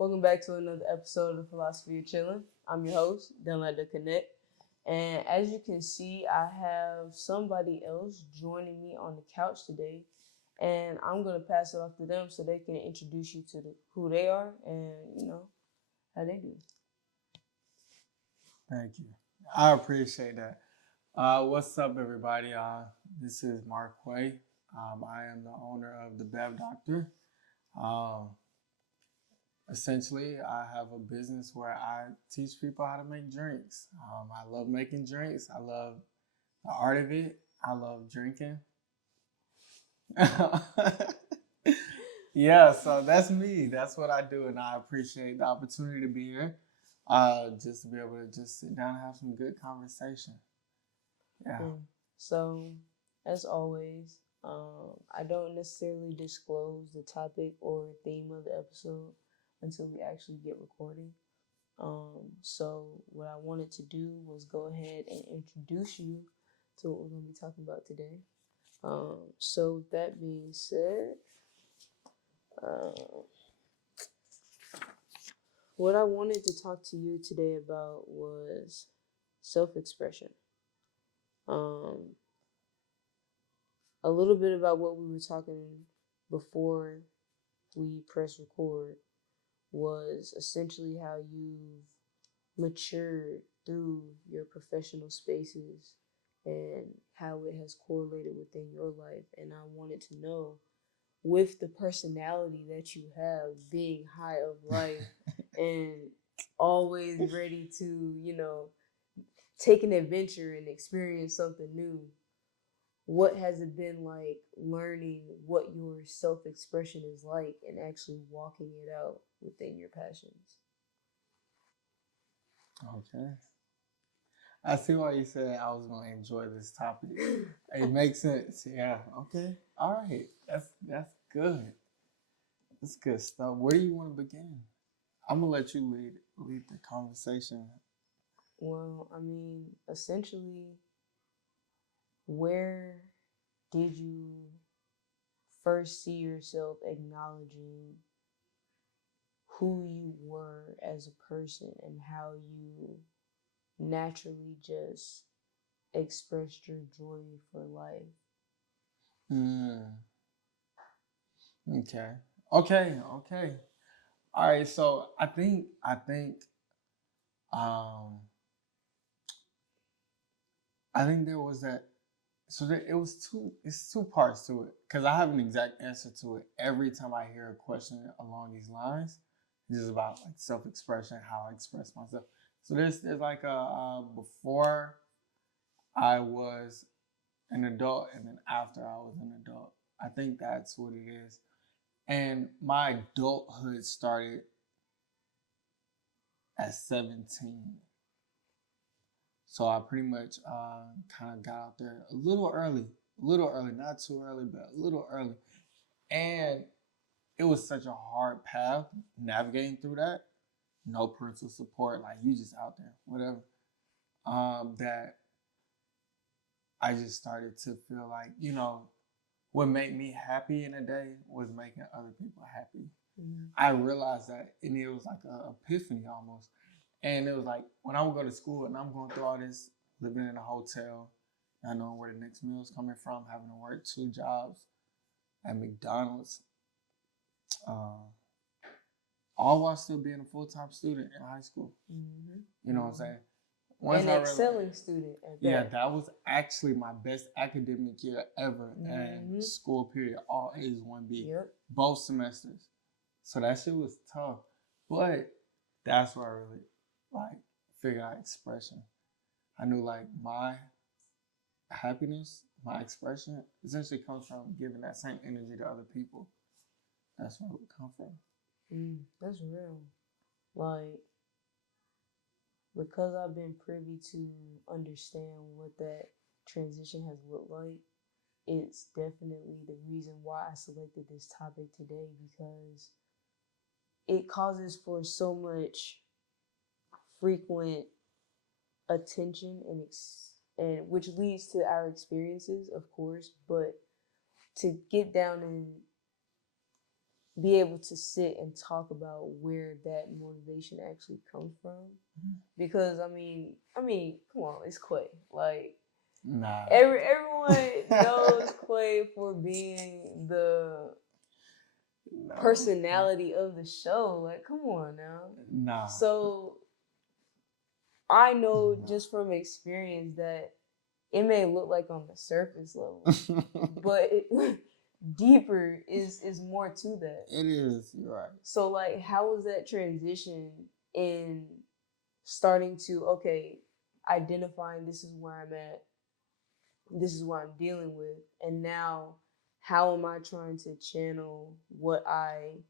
Welcome back to another episode of the Philosophy of Chillin. I'm your host, Dylan the Connect. And as you can see, I have somebody else joining me on the couch today. And I'm going to pass it off to them so they can introduce you to who they are and, how they do. Thank you. I appreciate that. What's up, everybody? This is Mark Quay. I am the owner of the Bev Doctor. Essentially, I have a business where I teach people how to make drinks. I love making drinks. I love the art of it. I love drinking. Yeah, so that's me. That's what I do, and I appreciate the opportunity to be here. Just to be able to just sit down and have some good conversation. Yeah. So, as always, I don't necessarily disclose the topic or theme of the episode until we actually get recording. So what I wanted to do was go ahead and introduce you to what we're going to be talking about today. So with that being said, what I wanted to talk to you today about was self-expression. A little bit about what we were talking before we press record was essentially how you've matured through your professional spaces and how it has correlated within your life. And I wanted to know, with the personality that you have, being high of life and always ready to, take an adventure and experience something new, what has it been like learning what your self-expression is like and actually walking it out within your passions? Okay. I see why you said I was going to enjoy this topic. It makes sense. Yeah. Okay. All right. That's good. That's good stuff. Where do you want to begin? I'm gonna let you lead the conversation. Well, I mean, essentially, where did you first see yourself acknowledging who you were as a person and how you naturally just expressed your joy for life? Okay. Okay. All right. So um I think there was that. So it was two. It's two parts to it because I have an exact answer to it every time I hear a question along these lines. It's just about like self-expression, how I express myself. So there's like a before I was an adult and then after I was an adult. I think that's what it is. And my adulthood started at 17. So I pretty much kind of got out there a little early, not too early, but a little early. And it was such a hard path navigating through that. No parental support, like you just out there, whatever. That I just started to feel like, what made me happy in a day was making other people happy. Mm-hmm. I realized that, and it was like an epiphany almost. And it was like when I would go to school and I'm going through all this, living in a hotel, not knowing where the next meal is coming from, having to work 2 jobs at McDonald's, all while still being a full-time student in high school. Mm-hmm. You know what I'm saying? Once an excelling student at that. Yeah, that was actually my best academic year ever. Mm-hmm. And school period, all A's, 1B, yep. Both semesters. So that shit was tough. But that's where I really figured out expression. I knew my happiness, my expression essentially comes from giving that same energy to other people. That's where it would come from. That's real. Because I've been privy to understand what that transition has looked like, it's definitely the reason why I selected this topic today, because it causes for so much frequent attention and which leads to our experiences, of course, but to get down and be able to sit and talk about where that motivation actually comes from. Because come on, it's Quay. Like Nah. everyone knows Quay for being the personality of the show. Like, come on now. Nah. So I know just from experience that it may look like on the surface level, but deeper is more to that. It is. You're right. So like, how was that transition in starting to identifying this is where I'm at, this is what I'm dealing with, and now how am I trying to channel what I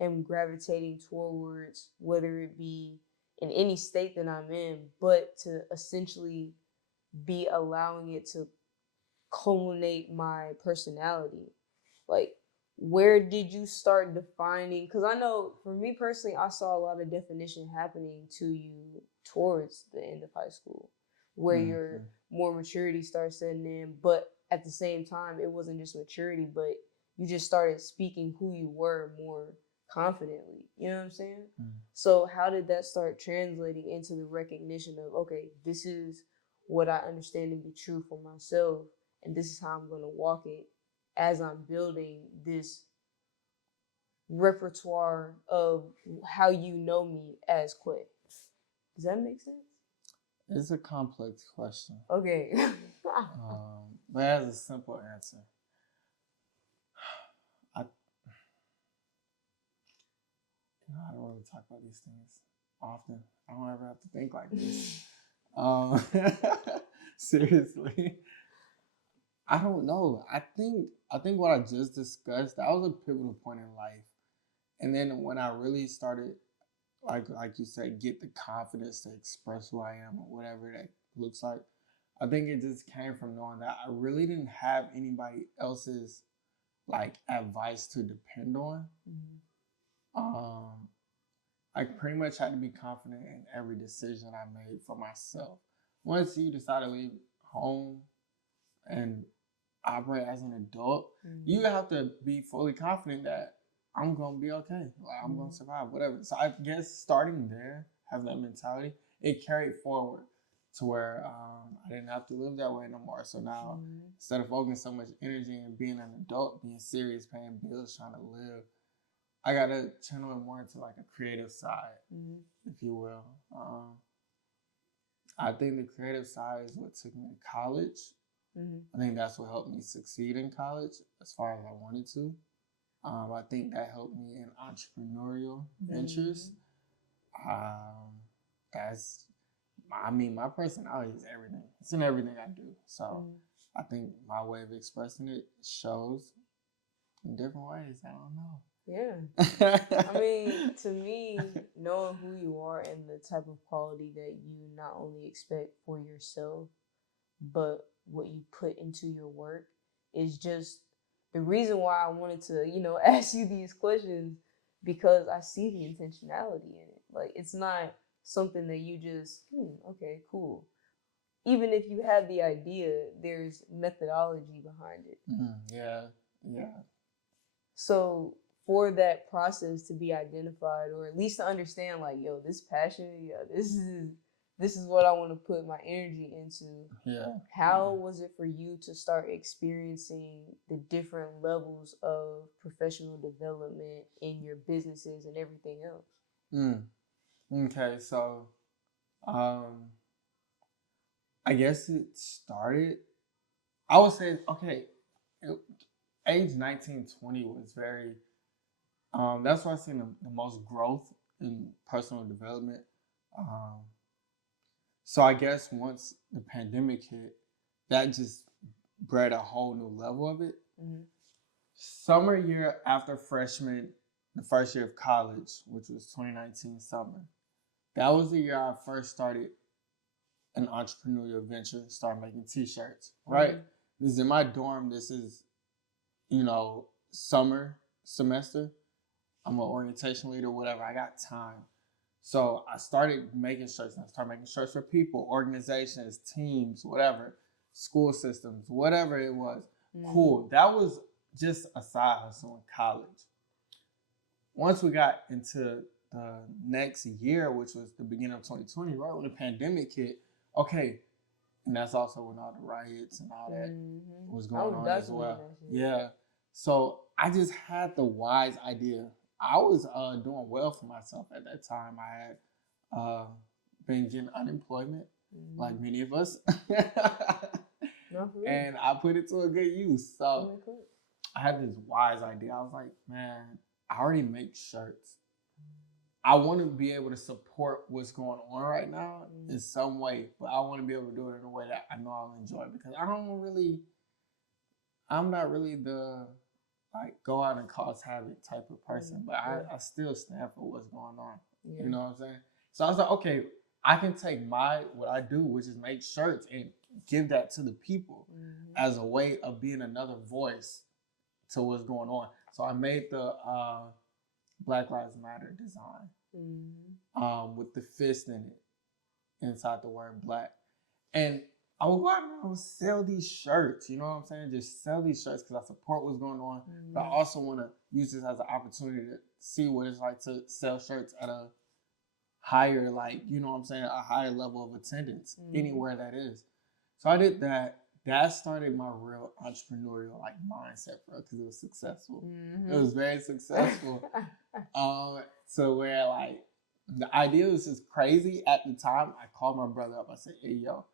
am gravitating towards, whether it be in any state that I'm in, but to essentially be allowing it to culminate my personality. Like, where did you start defining? Because I know for me personally, I saw a lot of definition happening to you towards the end of high school, where your more maturity starts setting in. But at the same time, it wasn't just maturity, but you just started speaking who you were more confidently. You know what I'm saying? So how did that start translating into the recognition of, okay, this is what I understand to be true for myself, and this is how I'm going to walk it as I'm building this repertoire of how you know me as Quay. Does that make sense? It's a complex question. Okay. But it has a simple answer. I don't really talk about these things often. I don't ever have to think like this. Seriously. I don't know. I think what I just discussed, that was a pivotal point in life. And then when I really started, like you said, get the confidence to express who I am or whatever that looks like, I think it just came from knowing that I really didn't have anybody else's like advice to depend on. I pretty much had to be confident in every decision I made for myself. Once you decide to leave home and operate as an adult, you have to be fully confident that I'm gonna be okay. Like, I'm gonna survive, whatever. So I guess starting there, having that mentality, it carried forward to where I didn't have to live that way no more. So now, instead of focusing so much energy and being an adult, being serious, paying bills, trying to live, I gotta channel it more into like a creative side, if you will. I think the creative side is what took me to college. I think that's what helped me succeed in college as far as I wanted to. I think that helped me in entrepreneurial ventures. My personality is everything. It's in everything I do. So I think my way of expressing it shows in different ways. I don't know. Yeah. I mean, to me, knowing who you are and the type of quality that you not only expect for yourself, but what you put into your work is just the reason why I wanted to, ask you these questions, because I see the intentionality in it. Like, it's not something that you just, okay, cool. Even if you have the idea, there's methodology behind it. Yeah. So for that process to be identified, or at least to understand, like, yo, this passion, this is what I want to put my energy into. Yeah. How was it for you to start experiencing the different levels of professional development in your businesses and everything else? Okay, so I guess it started, I would say, age 19, 20 was very, that's where I seen the most growth in personal development. So I guess once the pandemic hit, that just bred a whole new level of it. Summer year after freshman, the first year of college, which was 2019 summer, that was the year I first started an entrepreneurial venture, started making t-shirts, right? This is in my dorm. This is, summer semester. I'm an orientation leader, whatever. I got time. So I started making shirts. I started making shirts for people, organizations, teams, whatever, school systems, whatever it was. Cool. That was just a side hustle in college. once we got into the next year, which was the beginning of 2020, right when the pandemic hit, okay, and that's also when all the riots and all that was I going was on as documenting well. that shit. Yeah. So I just had the wise idea. I was doing well for myself at that time. I had been getting unemployment, like many of us. No, for real. And I put it to a good use. So I had this wise idea. I was like, man, I already make shirts. I want to be able to support what's going on right now in some way, but I want to be able to do it in a way that I know I'll enjoy, because I'm not really the like go out and cause havoc type of person, but I still stand for what's going on. You know what I'm saying? So I was like, okay, I can take what I do, which is make shirts, and give that to the people as a way of being another voice to what's going on. So I made the Black Lives Matter design with the fist in it inside the word black. And I would go out and I would sell these shirts, you know what I'm saying? Just sell these shirts because I support what's going on. But I also want to use this as an opportunity to see what it's like to sell shirts at a higher, like, you know what I'm saying, a higher level of attendance anywhere that is. So I did that. That started my real entrepreneurial like mindset, bro, because it was successful. It was very successful. So where like the idea was just crazy at the time. I called my brother up. I said, "Hey, yo,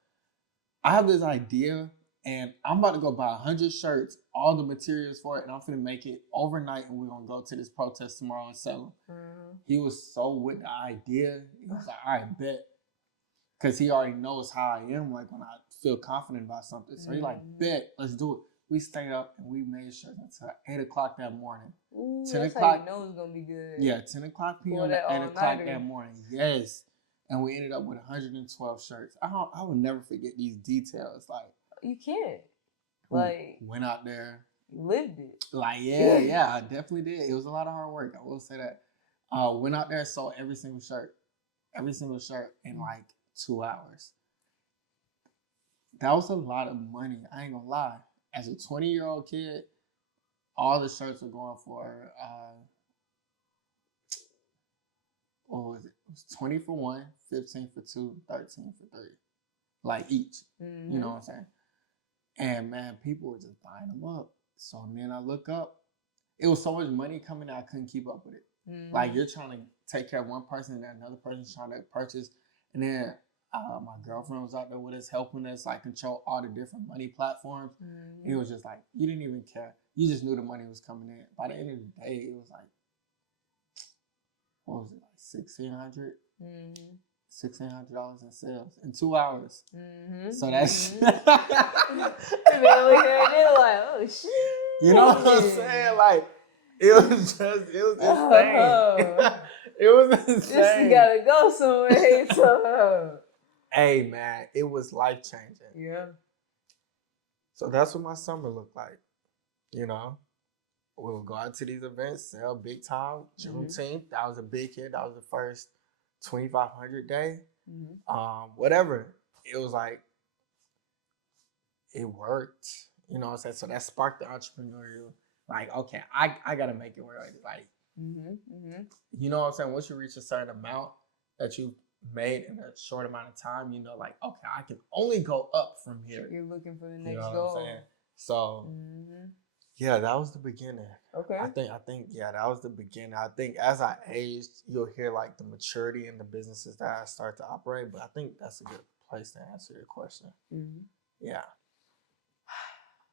I have this idea, and I'm about to go buy 100 shirts, all the materials for it, and I'm gonna make it overnight, and we're gonna go to this protest tomorrow and sell them." He was so with the idea. He was like, "All right, bet," because he already knows how I am, like when I feel confident about something. So he like, "Bet, let's do it." We stayed up and we made shirts until 8 o'clock that morning. Ooh, 10 that's o'clock. How you know it's gonna be good. Yeah, 10 o'clock p.m. to 8 o'clock that morning. Yes. And we ended up with 112 shirts. I will never forget these details. Like, you can't. Like, went out there, lived it. Like, yeah, I definitely did. It was a lot of hard work. I will say that. Went out there and sold every single shirt in like 2 hours. That was a lot of money. I ain't gonna lie. As a 20-year-old kid, all the shirts were going for what was it? It was 20 for one, 15 for two, 13 for three. Like each. You know what I'm saying? And man, people were just buying them up. So then I look up. It was so much money coming out, I couldn't keep up with it. Like, you're trying to take care of one person and then another person's trying to purchase. And then my girlfriend was out there with us, helping us like control all the different money platforms. It was just like, you didn't even care. You just knew the money was coming in. By the end of the day, it was like, what was it, like $1,600? $1,600 in sales in 2 hours. So that's like, oh shit. You know what I'm saying? Like, it was insane. It was insane. This gotta go somewhere. So, hey man, it was life changing. Yeah. So that's what my summer looked like. You know, we'll go out to these events, sell big time. Juneteenth, that was a big hit. That was the first 2,500 day. Whatever. It was like, it worked. You know what I'm saying? So that sparked the entrepreneurial. Like, okay, I gotta make it work. Like, you know what I'm saying? Once you reach a certain amount that you made in a short amount of time, you know, like, okay, I can only go up from here. You're looking for the next you know goal. What I'm saying? So, yeah, that was the beginning. Okay. I think, yeah, that was the beginning. I think as I aged, you'll hear like the maturity in the businesses that I start to operate. But I think that's a good place to answer your question. Yeah.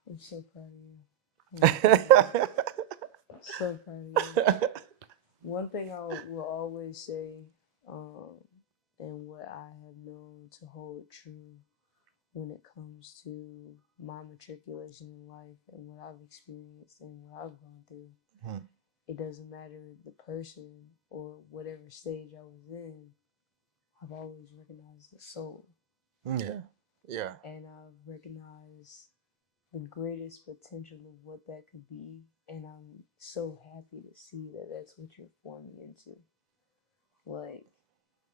I'm so proud of you. So proud of you. One thing I will always say, and what I have known to hold true when it comes to my matriculation in life and what I've experienced and what I've gone through, it doesn't matter the person or whatever stage I was in, I've always recognized the soul. Yeah. And I've recognized the greatest potential of what that could be, and I'm so happy to see that that's what you're forming into. Like,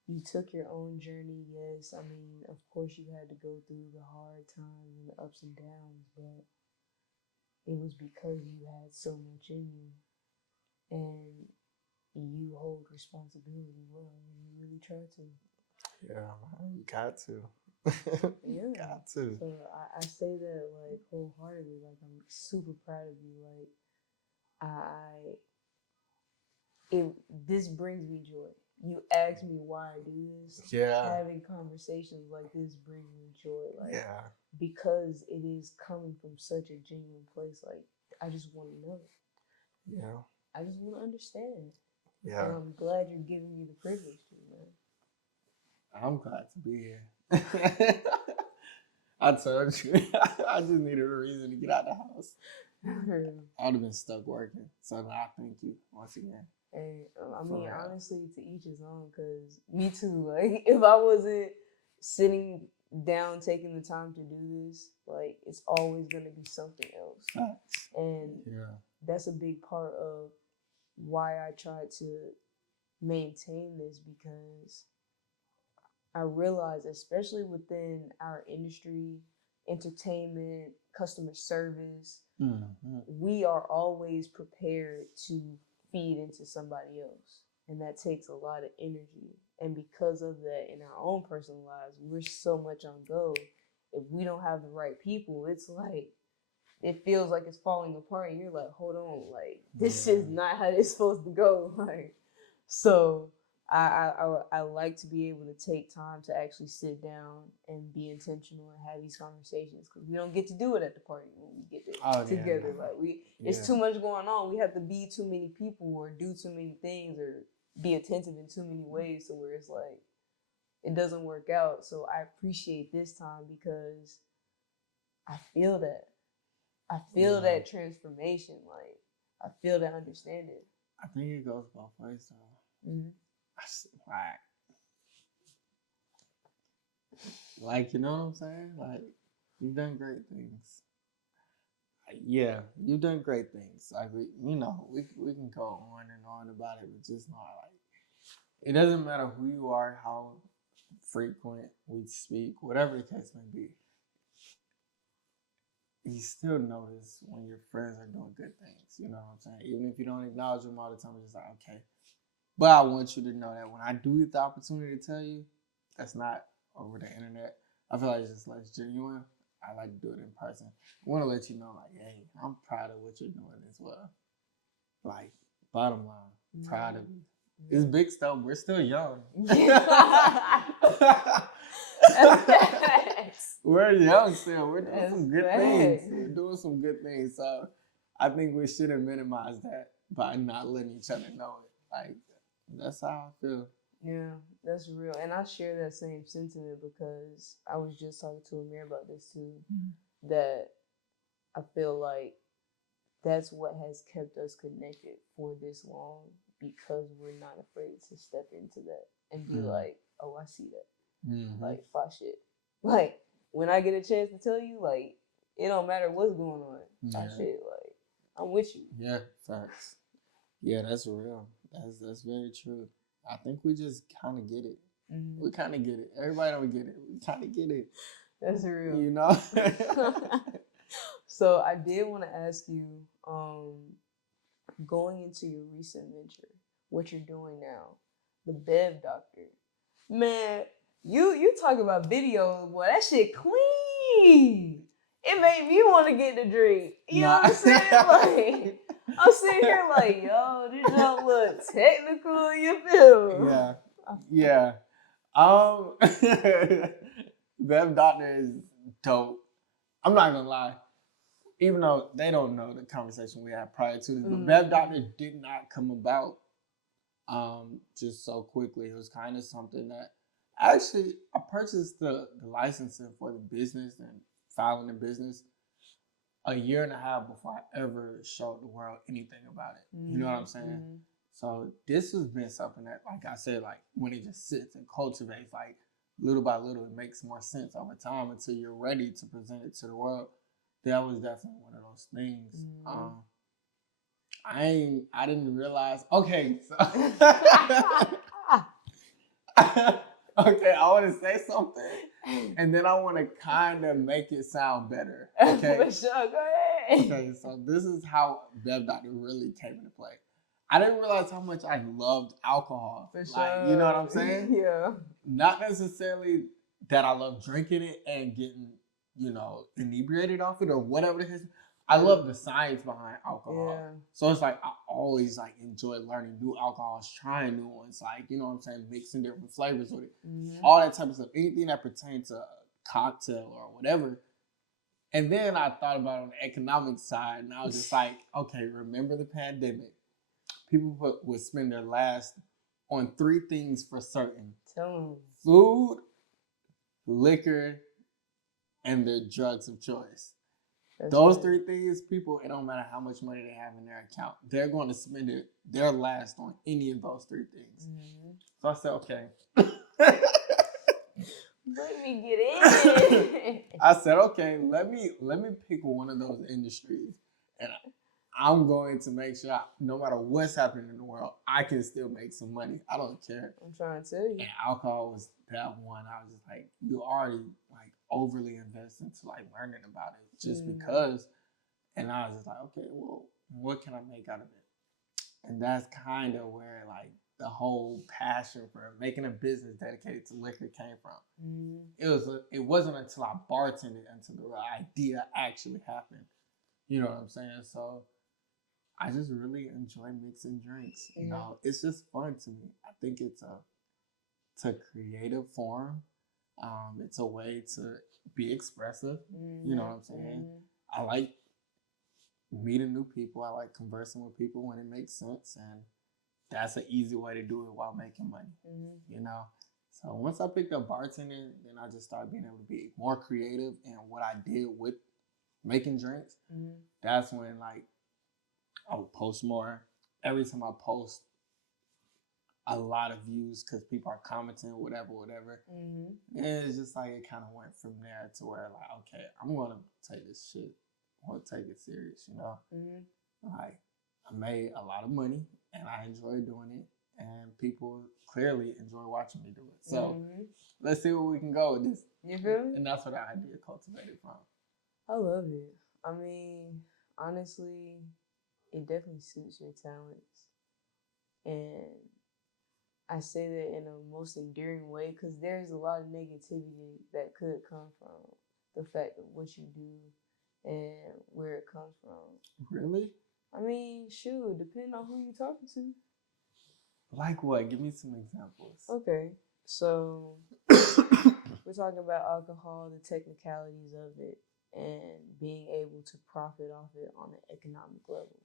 you took your own journey, yes. I mean, of course you had to go through the hard times and the ups and downs, but it was because you had so much in you. And you hold responsibility well, and you really try to. Yeah, man, you got to. Yeah. Got to. So I say that like wholeheartedly. Like I'm super proud of you. Like I it this brings me joy. You asked me why I do this. Yeah. Having conversations like this brings me joy. Like Yeah. because it is coming from such a genuine place. Like I just want to know. Yeah. I just want to understand. Yeah. And I'm glad you're giving me the privilege to, man. I'm glad to be here. I told you, I just needed a reason to get out of the house. I would have been stuck working. So I thank you once again. And I mean, honestly, to each his own. Cause me too. Like, if I wasn't sitting down taking the time to do this, like, it's always gonna be something else. And that's a big part of why I try to maintain this, because I realize, especially within our industry, entertainment, customer service, we are always prepared to feed into somebody else. And that takes a lot of energy. And because of that, in our own personal lives, we're so much on go. If we don't have the right people, it's like, it feels like it's falling apart. And you're like, hold on, like, this is not how it's supposed to go. Like, so I like to be able to take time to actually sit down and be intentional and have these conversations, because we don't get to do it at the party when we get there together. Like it's too much going on. We have to be too many people or do too many things or be attentive in too many ways, to where it's like it doesn't work out. So I appreciate this time because I feel that. I feel that transformation. Like I feel that understanding. I think it goes both ways though. Mm-hmm. Like, you know what I'm saying? Like, you've done great things. Yeah, you've done great things. Like, we can go on and on about it, but just not like, it doesn't matter who you are, how frequent we speak, whatever the case may be. You still notice when your friends are doing good things. You know what I'm saying? Even if you don't acknowledge them all the time, it's just like, okay. But I want you to know that when I do get the opportunity to tell you, that's not over the internet. I feel like it's just like genuine. I like to do it in person. I want to let you know, like, hey, I'm proud of what you're doing as well. Like, bottom line, proud of you. It's big stuff. We're still young. We're young still. We're doing some good things. We're doing some good things. So I think we shouldn't minimize that by not letting each other know it. Like, that's how I feel. Yeah, that's real. And I share that same sentiment, because I was just talking to Amir about this too. Mm-hmm. That I feel like that's what has kept us connected for this long, because we're not afraid to step into that and be like, oh, I see that. Mm-hmm. Like, fuck shit. Like, when I get a chance to tell you, like, it don't matter what's going on. Fuck shit. Like, I'm with you. Yeah, facts. Yeah, that's real. That's very true. I think we just kind of get it. Mm-hmm. We kind of get it. Everybody don't get it. We kind of get it. That's real. You know? So I did want to ask you, going into your recent venture, what you're doing now, the Bev Doctor. Man, you talk about videos, boy, that shit clean. It made me want to get the drink. You know what I'm saying? Like, I'm sitting here like, yo, this don't look technical, you feel? Yeah. Bev Doctor is dope. I'm not gonna lie. Even though they don't know the conversation we had prior to this, but Bev Doctor did not come about just so quickly. It was kind of something that actually I purchased the licensing for the business and filing the business a year and a half before I ever showed the world anything about it. You know what I'm saying? Mm-hmm. So this has been something that, like I said, like when it just sits and cultivates, like little by little, it makes more sense over time until you're ready to present it to the world. That was definitely one of those things. Mm-hmm. I didn't realize. Okay, so okay, I want to say something, and then I want to kind of make it sound better. Okay, for sure. Go ahead. Okay, so this is how Bev Doctor really came into play. I didn't realize how much I loved alcohol. For Like, you know what I'm sure. saying? Yeah. Not necessarily that I love drinking it and getting, inebriated off it or whatever it is. I love the science behind alcohol. Yeah. So it's like I always like enjoy learning new alcohols, trying new ones, like, you know what I'm saying, mixing different flavors with it. All that type of stuff. Anything that pertains to a cocktail or whatever. And then I thought about it on the economic side, and I was just like, okay, remember the pandemic? People would spend their last on three things for certain: food, liquor, and their drugs of choice. Those three things, people, it don't matter how much money they have in their account, they're going to spend it their last on any of those three things. So I said, okay. Let me get in. I said, okay, let me pick one of those industries, and I'm going to make sure, no matter what's happening in the world, I can still make some money. I don't care. I'm trying to tell you. And alcohol was that one. I was just like, you already like overly invest into like learning about it just because. And I was just like, okay, well, what can I make out of it? And that's kind of where like the whole passion for making a business dedicated to liquor came from. It wasn't until I bartended until the idea actually happened. You know what I'm saying? So I just really enjoy mixing drinks. You know, it's just fun to me. I think it's a creative form. It's a way to be expressive. You know what I'm saying? I like meeting new people. I like conversing with people when it makes sense, and that's an easy way to do it while making money. You know. So once I picked up bartending, then I just started being able to be more creative in what I did with making drinks. That's when like I would post more. Every time I post, a lot of views because people are commenting, whatever. And it's just like it kind of went from there to where like, okay, I'm gonna take this shit. I want to take it serious, you know. Like I made a lot of money and I enjoy doing it, and people clearly enjoy watching me do it. So let's see where we can go with this. You feel me? And that's where the idea cultivated from. I love it. I mean, honestly, it definitely suits your talents. And I say that in a most endearing way because there's a lot of negativity that could come from the fact of what you do and where it comes from. Really? I mean, shoot, depending on who you're talking to. Like what? Give me some examples. Okay, so we're talking about alcohol, the technicalities of it, and being able to profit off it on an economic level.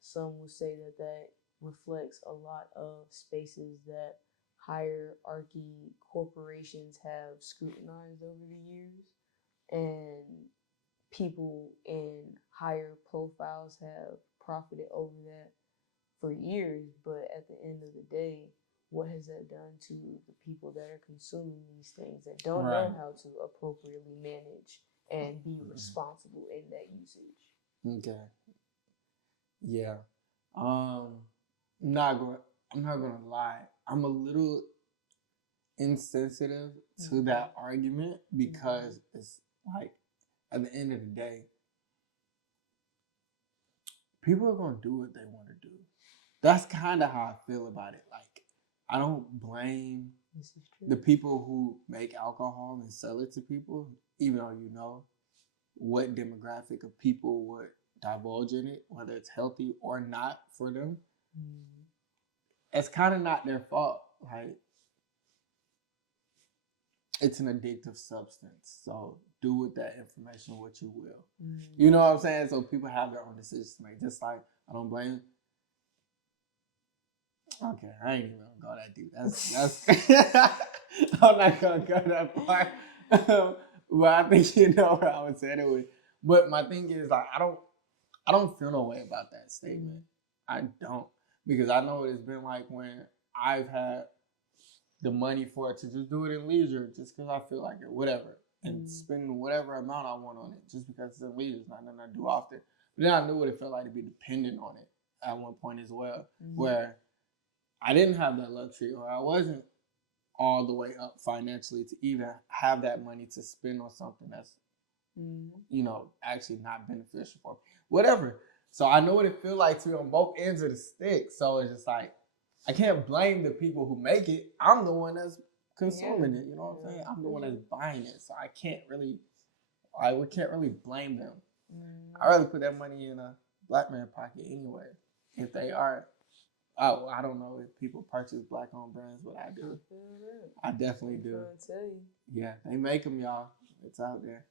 Some will say that reflects a lot of spaces that hierarchy corporations have scrutinized over the years, and people in higher profiles have profited over that for years. But at the end of the day, what has that done to the people that are consuming these things that don't know how to appropriately manage and be responsible in that usage? Okay. Yeah. I'm not gonna lie. I'm a little insensitive to that argument because it's like at the end of the day, people are gonna do what they want to do. That's kind of how I feel about it. Like I don't blame the people who make alcohol and sell it to people, even though you know what demographic of people would divulge in it, whether it's healthy or not for them. It's kind of not their fault. Like it's an addictive substance, so do with that information what you will. You know what I'm saying? So people have their own decisions to make. Just like I don't blame. Okay, I ain't even gonna go that deep. That's I'm not gonna go that far. But I think you know where I was headed with. But my thing is like I don't feel no way about that statement. I don't, because I know what it's been like when I've had the money for it to just do it in leisure, just because I feel like it, whatever, and spend whatever amount I want on it, just because it's in leisure. It's not nothing I do often. But then I knew what it felt like to be dependent on it at one point as well, where I didn't have that luxury, or I wasn't all the way up financially to even have that money to spend on something that's, you know, actually not beneficial for me. Whatever. So I know what it feels like to be on both ends of the stick. So it's just like, I can't blame the people who make it. I'm the one that's consuming it. You know what I'm saying? I'm the one that's buying it. So I can't really, we can't really blame them. I rather put that money in a black man pocket anyway. If they are, I don't know if people purchase black-owned brands, but I do. I definitely do. I'm tell you. Yeah, they make them, y'all. It's out there.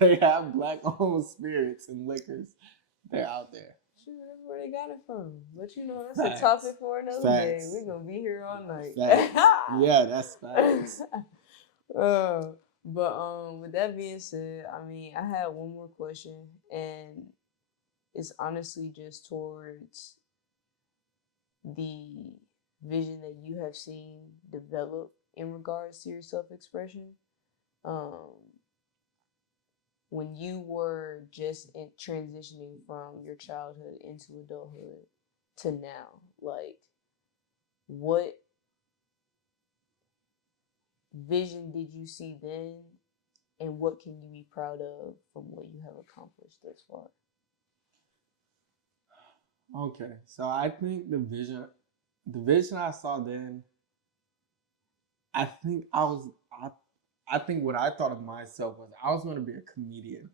They have black-owned spirits and liquors. They're out there. Sure, that's where they got it from. But you know, that's Facts. a topic for another day. Facts. We're gonna be here all night. Facts. Yeah, that's facts. But with that being said, I mean, I had one more question, and it's honestly just towards the vision that you have seen develop in regards to your self-expression. When you were just transitioning from your childhood into adulthood to now, like, what vision did you see then, and what can you be proud of from what you have accomplished thus far? Okay, so I think the vision I saw then, I think I think what I thought of myself was I was going to be a comedian.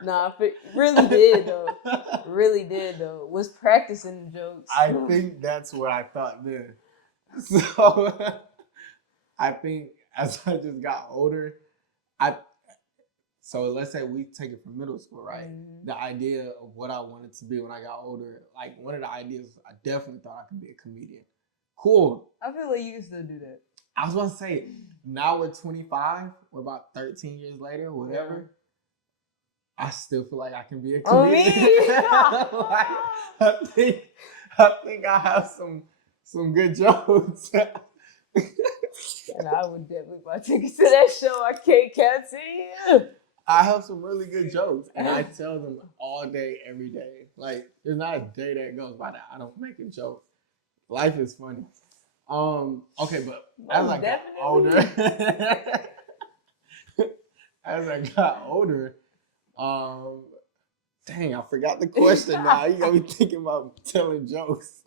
Nah, really did though. Really did though. Was practicing the jokes. I think that's what I thought then. So I think as I just got older, so let's say we take it from middle school, right? Mm-hmm. The idea of what I wanted to be when I got older, like one of the ideas, I definitely thought I could be a comedian. Cool. I feel like you can still do that. I was going to say, now we're 25, we're about 13 years later, whatever. Yeah. I still feel like I can be a comedian. Like, I think I have some good jokes. And I would definitely buy tickets to that show. I can't see you. I have some really good jokes, and I tell them all day, every day. Like, there's not a day that goes by that I don't make a joke. Life is funny. Okay, but as I got older, dang, I forgot the question now. You got me thinking about telling jokes.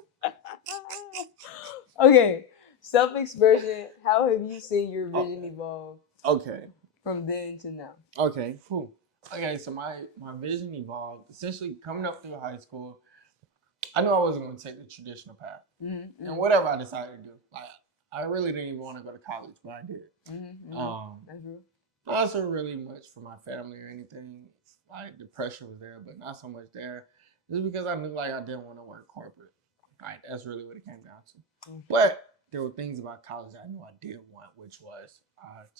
Okay, self-expression. How have you seen your vision evolve? Okay. From then to now. Okay, cool. Okay, so my vision evolved essentially coming up through high school. I knew I wasn't going to take the traditional path, and whatever I decided to do, like I really didn't even want to go to college, but I did. That's true. Not also really much for my family or anything. Like the pressure was there, but not so much there. Just because I knew like I didn't want to work corporate. Like that's really what it came down to. But there were things about college that I knew I did want, which was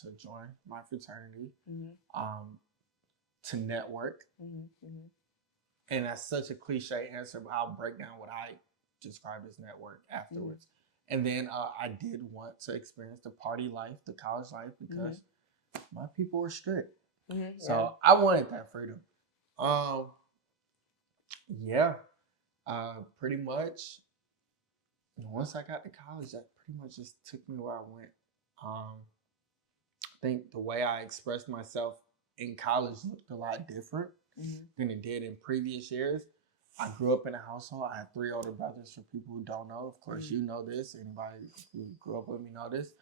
to join my fraternity, to network. And that's such a cliche answer, but I'll break down what I describe as network afterwards. And then I did want to experience the party life, the college life, because my people were strict. So I wanted that freedom. Pretty much. Once I got to college, that pretty much just took me where I went. I think the way I expressed myself in college looked a lot different than it did in previous years. I grew up in a household. I had 3 older brothers. For people who don't know, of course, you know this. Anybody who grew up with me know this.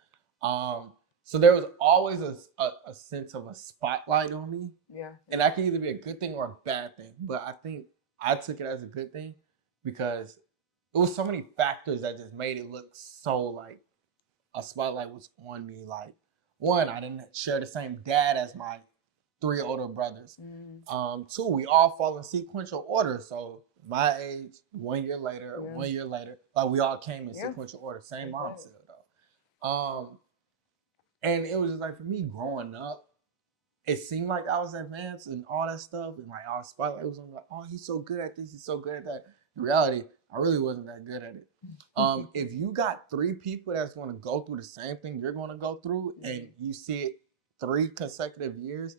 So there was always a sense of a spotlight on me. Yeah. And that can either be a good thing or a bad thing. But I think I took it as a good thing because it was so many factors that just made it look so like a spotlight was on me. Like, one, I didn't share the same dad as my 3 older brothers. 2, we all fall in sequential order. So my age, 1 year later, 1 year later, like we all came in sequential order. Same mom still though. And it was just like for me growing up, it seemed like I was advanced and all that stuff, and like our spotlight was on like, oh, he's so good at this, he's so good at that. In reality, I really wasn't that good at it. If you got 3 people that's going to go through the same thing you're going to go through, and you see it 3 consecutive years,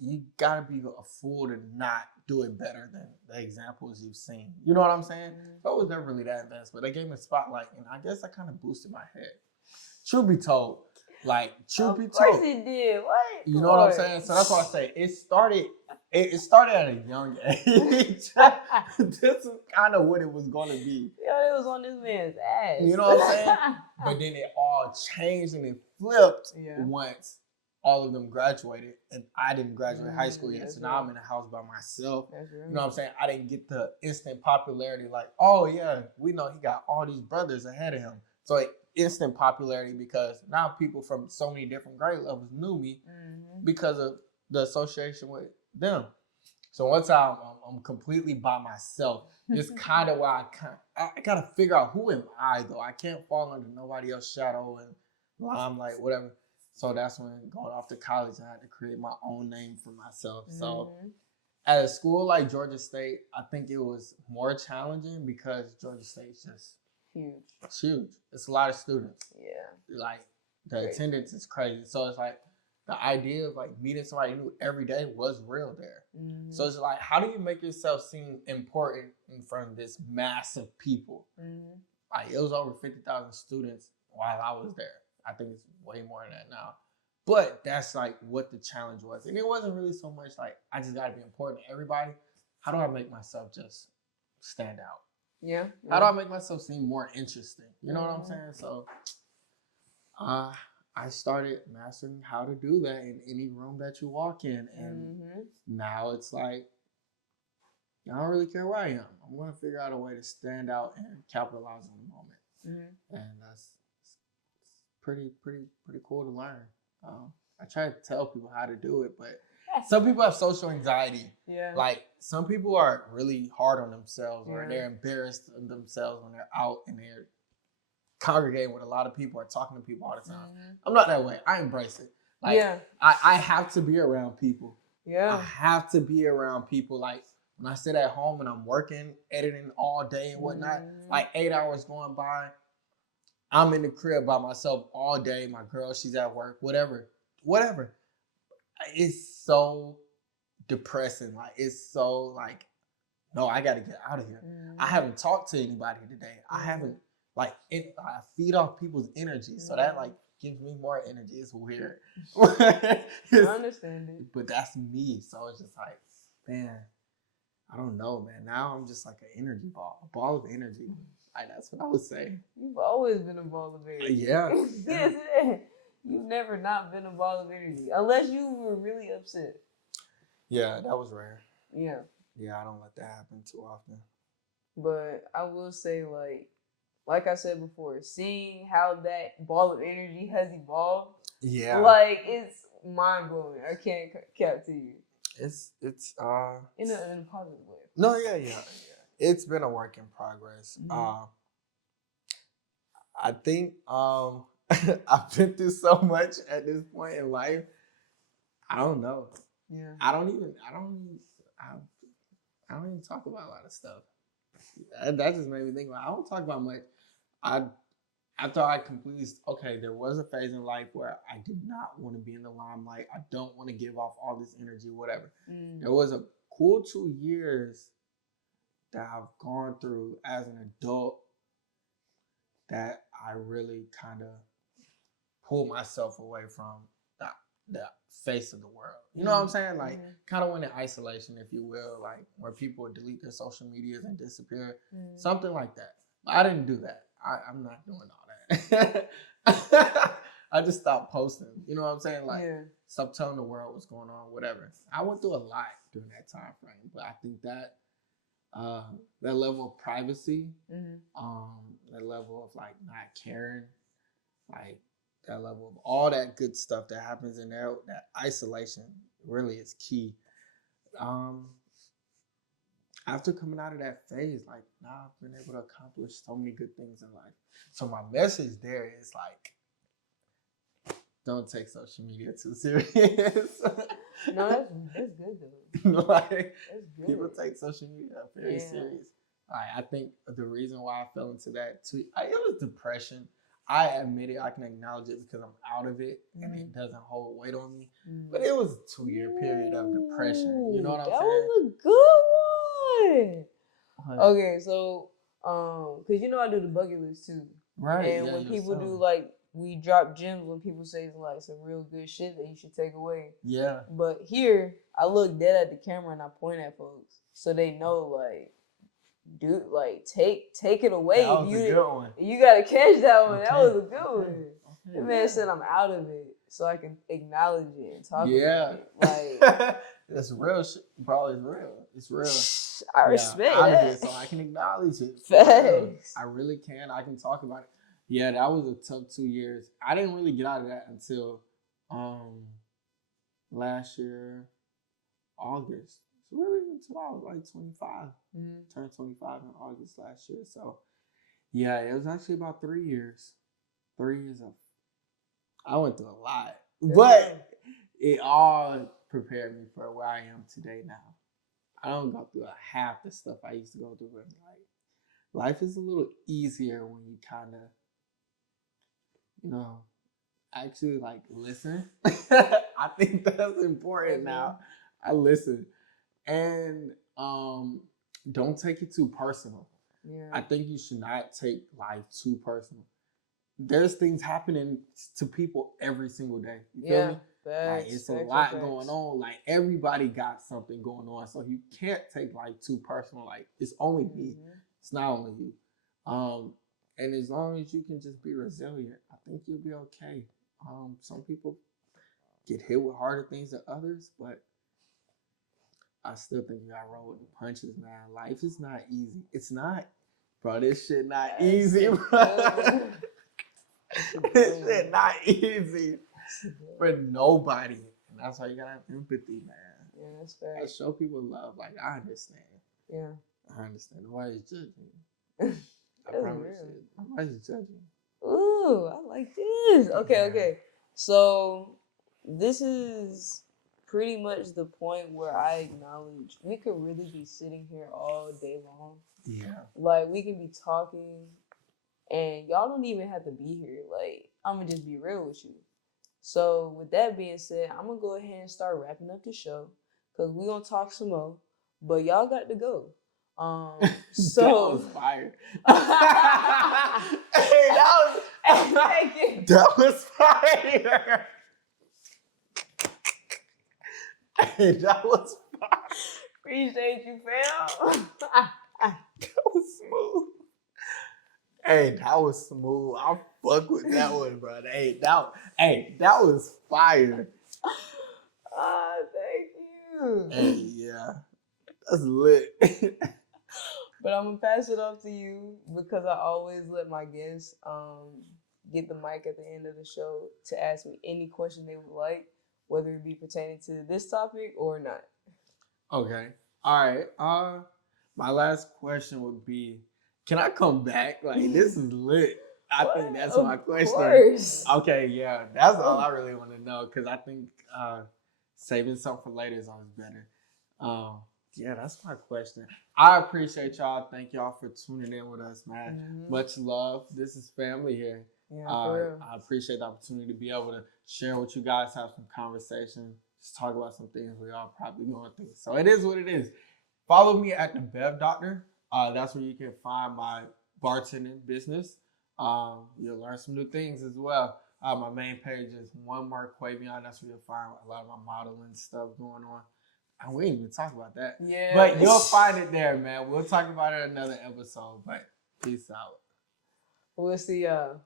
you gotta be a fool to not do it better than the examples you've seen. You know what I'm saying? So I was never really that advanced, but they gave me a spotlight, and I guess I kind of boosted my head. Truth be told, Like, truth be Of course told. he did. What? You know what I'm saying? So that's why I say it started at a young age. This is kind of what it was going to be. Yo, it was on this man's ass. You know what I'm saying? But then it all changed and it flipped once all of them graduated, and I didn't graduate high school yet. So now I'm in the house by myself. You know what I'm saying? I didn't get the instant popularity like, oh yeah, we know he got all these brothers ahead of him. So like, instant popularity because now people from so many different grade levels knew me because of the association with them. So once I'm completely by myself, it's kind of why I gotta figure out who am I though. I can't fall under nobody else's shadow and limelight, whatever. So that's when going off to college, I had to create my own name for myself. So at a school like Georgia State, I think it was more challenging because Georgia State's just huge. It's huge. It's a lot of students. Yeah. Like the attendance is crazy. So it's like the idea of like meeting somebody new every day was real there. So it's like, how do you make yourself seem important in front of this mass of people? Like it was over 50,000 students while I was there. I think it's way more than that now. But that's like what the challenge was. And it wasn't really so much like, I just got to be important to everybody. How do I make myself just stand out? Yeah. How do I make myself seem more interesting? You know what I'm saying? So I started mastering how to do that in any room that you walk in. And now it's like, I don't really care where I am. I'm going to figure out a way to stand out and capitalize on the moment. And that's pretty cool to learn. I try to tell people how to do it, but some people have social anxiety. Like some people are really hard on themselves or they're embarrassed of themselves when they're out and they're congregating with a lot of people or talking to people all the time. I'm not that way. I embrace it. Like I have to be around people. I have to be around people. Like when I sit at home and I'm working, editing all day and whatnot, like 8 hours going by, I'm in the crib by myself all day. My girl, she's at work, whatever. It's so depressing. Like, it's so like, no, I got to get out of here. I haven't talked to anybody today. I haven't, I feed off people's energy. So that, like, gives me more energy. It's weird. I understand it. But that's me. So it's just like, man, I don't know, man. Now I'm just like an energy ball, a ball of energy. That's what I would say. You've always been a ball of energy. Yeah. You've never not been a ball of energy. Unless you were really upset. Yeah, that was rare. Yeah. Yeah, I don't let that happen too often. But I will say, like I said before, seeing how that ball of energy has evolved, like it's mind blowing. I can't cap to you. It's in a positive way. No, yeah. It's been a work in progress. I think I've been through so much at this point in life. I don't know. Yeah. I don't even talk about a lot of stuff. That just made me think. I don't talk about much. After I completely, there was a phase in life where I did not want to be in the limelight. I don't want to give off all this energy, whatever. There was a cool 2 years that I've gone through as an adult that I really kind of pulled myself away from the face of the world. You know what I'm saying? Like, kind of went in isolation, if you will, like where people delete their social medias and disappear. Something like that. But I didn't do that. I'm not doing all that. I just stopped posting. You know what I'm saying? Like, stop telling the world what's going on, whatever. I went through a lot during that time frame, but I think that that level of privacy, that level of like not caring, like that level of all that good stuff that happens in there, that isolation really is key. After coming out of that phase, like now I've been able to accomplish so many good things in life. So my message there is like, don't take social media too serious. No, that's good though. Like, that's good. People take social media very serious. I think the reason why I fell into that too, it was depression. I admit it. I can acknowledge it because I'm out of it and it doesn't hold weight on me. But it was a 2-year period of depression. You know what I'm saying? That was a good one. Okay, so, because I do the bucket list too. Right. And when people do like we drop gems when people say like some real good shit that you should take away. Yeah. But here, I look dead at the camera and I point at folks so they know like, dude, like take it away. That was a good one. You gotta catch that one. Okay. That was a good one. Okay. The man said I'm out of it, so I can acknowledge it and talk Yeah. about it. Like that's real shit, bro. It's real. It's real. I respect out that. Of it, so I can acknowledge it. Facts. I really can. I can talk about it. Yeah, that was a tough 2 years. I didn't really get out of that until last year, August. So really until I was like 25. Turned 25 in August last year. So yeah, it was actually about 3 years. 3 years of I went through a lot. But it all prepared me for where I am today now. I don't go through half the stuff I used to go through in life. Life is a little easier when you kind of, actually like listen. I think that's important now. I listen. And don't take it too personal. Yeah. I think you should not take life too personal. There's things happening to people every single day. You feel me? Like it's a lot going on. Like everybody got something going on. So you can't take life too personal. Like it's only me. It's not only you. And as long as you can just be resilient, I think you'll be okay. Some people get hit with harder things than others, but I still think you gotta roll with the punches, man. Life is not easy. It's not. Bro, this shit not easy, bro. This shit not easy for nobody. And that's why you gotta have empathy, man. Yeah, that's fair. I show people love. Like, I understand. Yeah. I understand. Nobody's judging. I promise you. Nobody's judging. Ooh, I like this. Okay. So this is pretty much the point where I acknowledge we could really be sitting here all day long. Yeah. Like we can be talking and y'all don't even have to be here. Like, I'm gonna just be real with you. So with that being said, I'm gonna go ahead and start wrapping up the show because we're gonna talk some more. But y'all got to go. So that was fire. Hey, that was fire. Hey, that was fire. Appreciate you, fam. That was smooth. Hey, that was smooth. I fuck with that one, bro. Hey, that was fire. Thank you. Hey, yeah. That's lit. But I'm gonna pass it off to you because I always let my guests get the mic at the end of the show to ask me any question they would like, whether it be pertaining to this topic or not. Okay. All right. My last question would be, can I come back? Like, this is lit. I think that's my question. Course. Okay, yeah. That's all I really want to know because I think saving something for later is always better. Yeah, that's my question. I appreciate y'all. Thank y'all for tuning in with us, man. Much love. This is family here. Yeah, for real. I appreciate the opportunity to be able to share with you guys, have some conversation, just talk about some things we all probably going through. So it is what it is. Follow me at the Bev Doctor. That's where you can find my bartending business. You'll learn some new things as well. My main page is One Mark Quavion. That's where you'll find a lot of my modeling stuff going on. And we didn't even talk about that. Yeah. But you'll find it there, man. We'll talk about it in another episode. But peace out. We'll see y'all.